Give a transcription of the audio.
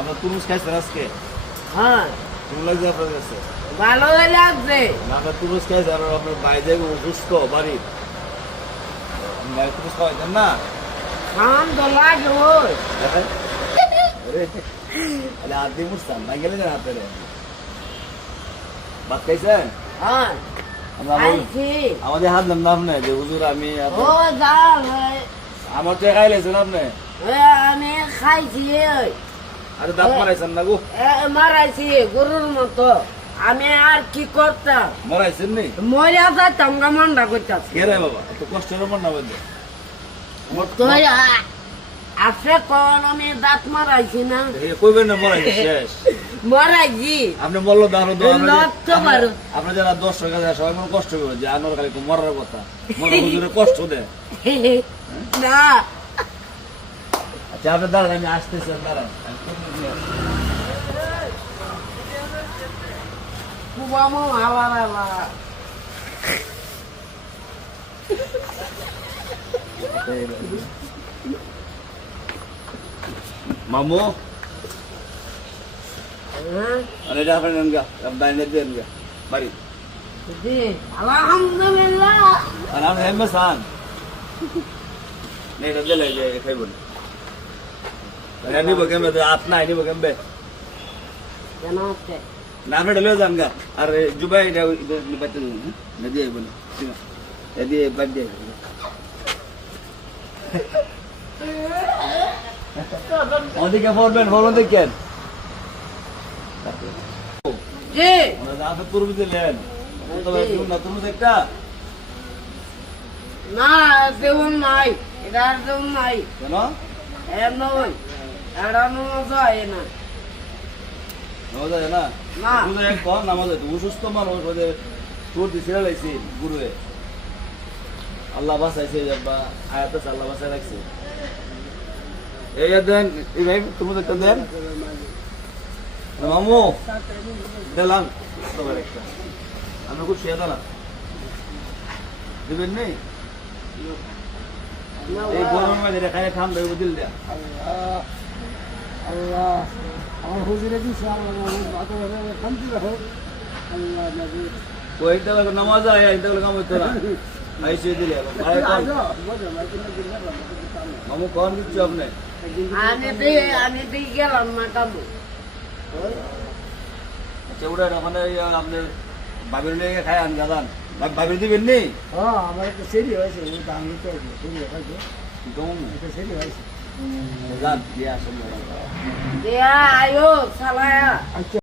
আপনার তুরমুজ খাইছেন আজকে? হ্যাঁ কেমন লাগছে আপনার কাছে? ভালোই লাগছে। আপনার তুরমুজ খাইছেন আর আপনার বাইরে সুস্থ বাড়ি তুরমুজ খাওয়াইতেন না? খান তো লাগে ওই দেখেন আরে হাত দিয়ে মুছতাম না গেলে না হাতে ভাত খাইছেন? হ্যাঁ খাইছি। আমাদের হাত নাম নাম নেই যে হুজুর আমি ও যাও আমার তো খাইলেছেন আপনি? আমি খাইছি আরে দাঁত মারাইছেন না গো? মারাইছি গরুর মতো। আমি আর কি করতাম, মারাইছেন নি? মরিয়া যাইতাম গা মন্ডা করতাম। কে রে বাবা এত কষ্টের মন না বলতে তো আপনি কোন আমি দাঁত মারাইছি না? কইবেন না মরাইছে শেষ মারাইছি আপনি বললো দাঁড়ো লড়তে পারো। আপনি যারা 10 টাকা দেয় সবাই মনে কষ্ট করে যে আনোর খালি মরার কথা মরা হুজুরে কষ্ট দেয় না আচ্ছা আপনি দাঁড়ান আমি আসতেছি দাঁড়ান কুবামো আবার আবার মামু হ্যাঁ আর এটা আপনি নেন গা বাইরে দেন গা বাড়ি জি আলহামদুলিল্লাহ। আর আপনি হেমে সান এটা দিলে যে খাইব না নিব কেমবে আপ নাই নিব কেমবে কেন হচ্ছে না আপনি লয়ে যান গা আর জুবাই এটা বাচ্চা না দিয়ে বলে দিয়ে বাদ দিয়ে ওদিকে পড়বেন বলুন দেখেন জি আপনি তুরমুজ দিলেন তুরমুজ একটা না দেউন নাই, এটা দেউন নাই কেন নই এটা নয় না নামাজ আছে না না। বুঝে এক কম নামাজ আছে অসুস্থ মানুষ ওদের তোর দিছিল লাইছি গুরুয়ে আল্লাহ বাঁচাইছে বা আয়াত আছে আল্লাহ বাঁচাই রাখছে এই দেন এই ভাই তুমি একটা দেন মামু দিলাম তোমার একটা আমরা খুব শেয়ার না দিবেন নেই এই গরমের মধ্যে খাই খাম দেবো দিল দেয়া আল্লাহ আমার হুজুরে দিছে আল্লাহ শান্তি রাখো আল্লাহ নবী কয়েকটা লোক নামাজ আয় একটা লোক কাম হইতো না আইসে দিলে মামু কম দিচ্ছ আপনি আমি দিয়ে গেলাম না কামু আচ্ছা ওটা ওখানে আপনার বাবির লেগে খায় আন গাদান বাবির দিবেন নি হ্যাঁ আমার একটা সেরি হয়েছে আমি তো সেরি হয়েছে কেমন একটা সেরি হয়েছে যান দিয়ে আসেন আয়ো সালায়া